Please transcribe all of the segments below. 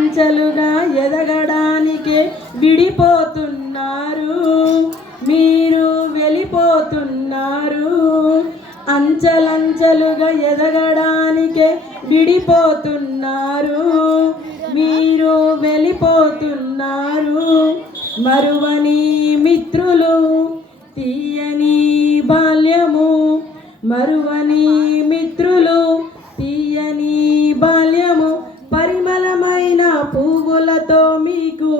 అంచెలంచెలుగా ఎదగడానికే విడిపోతున్నారు, మీరు వెళ్ళిపోతున్నారు. అంచెలంచెలుగా ఎదగడానికే విడిపోతున్నారు, మీరు వెళ్ళిపోతున్నారు. మరువని మిత్రులు తీయని బాల్యము, మరువని మిత్రులు తీయని బాల్యము, పరిమళమైన పువ్వులతో మీకు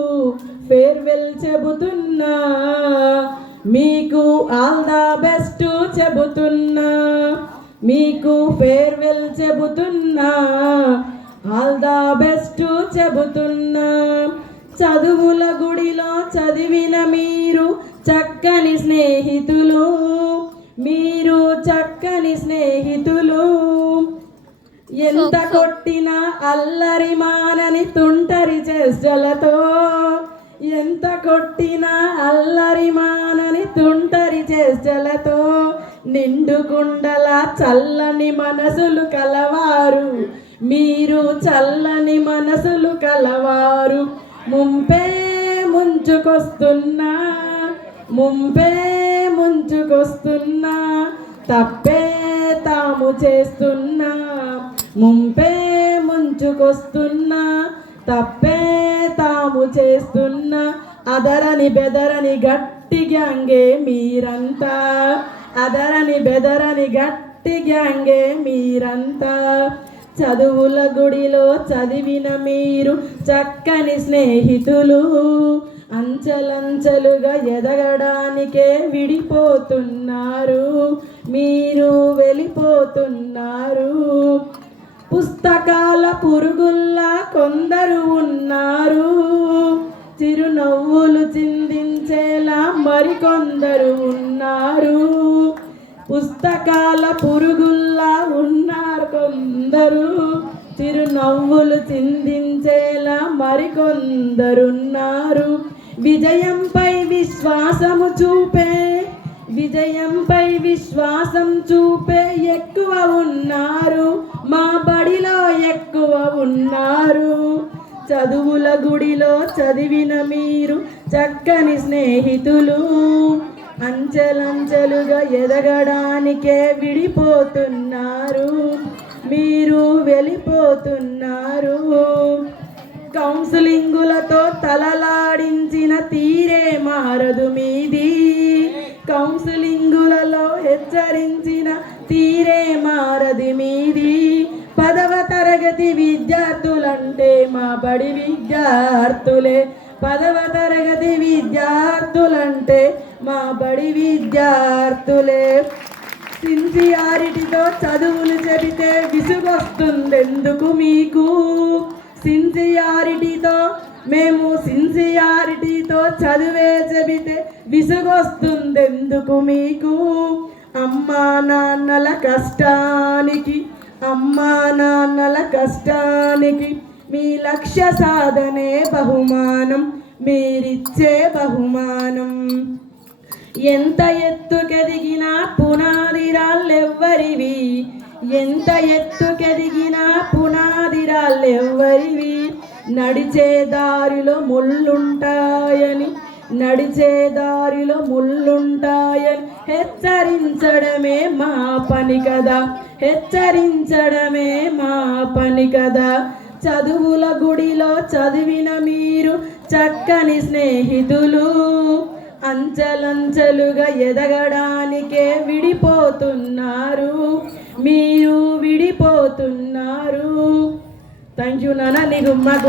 ఫేర్వెల్ చెబుతున్నా, మీకు ఆల్ ద బెస్ట్ చెబుతున్నా, మీకు ఫేర్వెల్ చెబుతున్నా, ఆల్ ద బెస్ట్ చెబుతున్నా. చదువుల గుడిలో చదివిన మీరు చక్కని స్నేహితులు, మీరు చక్కని స్నేహితులు. ఎంత కొట్టినా అల్లరి మానని తుంటరి చేష్టలతో, ఎంత కొట్టినా అల్లరి మానని తుంటరి చేష్టలతో, నిండు కుండల చల్లని మనసులు కలవారు, మీరు చల్లని మనసులు కలవారు. ముంపే ముంచుకొస్తున్నా, ముంపే ముంచుకొస్తున్నా, తప్పే తాము చేస్తున్నా, ముంపే ముంచుకొస్తున్నా, తప్పే తాము చేస్తున్నా. అదరని బెదరని గట్టి గ్యాంగే మీరంతా, అదరని బెదరని గట్టి గ్యాంగే మీరంతా. చదువుల గుడిలో చదివిన మీరు చక్కని స్నేహితులు, అంచెలంచెలుగా ఎదగడానికే విడిపోతున్నారు, మీరు వెళ్ళిపోతున్నారు. పుస్తకాల పురుగుల్లా కొందరు ఉన్నారు, చిరునవ్వులు చిందించేలా మరికొందరు ఉన్నారు. పుస్తకాల పురుగుల్లా ఉన్నారు కొందరు, చిరునవ్వులు చిందించేలా మరికొందరున్నారు. విజయంపై విశ్వాసము చూపే, విజయంపై విశ్వాసం చూపే ఎక్కువ ఉన్నారు, మా బడిలో ఎక్కువ ఉన్నారు. చదువుల గుడిలో చదివిన మీరు చక్కని స్నేహితులు, అంచెలంచెలుగా ఎదగడానికే విడిపోతున్నారు, మీరు వెళ్ళిపోతున్నారు. కౌన్సిలింగులతో తలలాడించిన తీరే మారదు మీది, కౌన్సిలింగులలో హెచ్చరించిన తీరే మారది మీది. 10వ తరగతి విద్యార్థులంటే మా బడి విద్యార్థులే, 10వ తరగతి విద్యార్థులంటే మా బడి విద్యార్థులే. సిన్సియారిటీతో చదువులు చెబితే విసుగొస్తుందెందుకు మీకు, సిన్సియారిటీతో మేము సిన్సియారిటీతో చదువే చెబితే విసుగొస్తుందెందుకు మీకు. అమ్మా నాన్నల కష్టానికి, అమ్మా నాన్నల కష్టానికి మీ లక్ష్య సాధనే బహుమానం, మీరిచ్చే బహుమానం. ఎంత ఎత్తుకెదిగినా పునాది రాళ్ళెవ్వరివి, ఎంత ఎత్తుకెదిగినా పునాది రాళ్ళెవ్వరివి. నడిచే దారిలో ముళ్ళుంటాయని, నడిచే దారిలో ముళ్ళుంటాయని హెచ్చరించడమే మా పని కదా, హెచ్చరించడమే మా పని కదా. చదువుల గుడిలో చదివిన మీరు చక్కని స్నేహితులు, అంచెలంచెలుగా ఎదగడానికే విడిపోతున్నారు, మీరు విడిపోతున్నారు. థ్యాంక్ యూ నాన్న. నీకు మాకు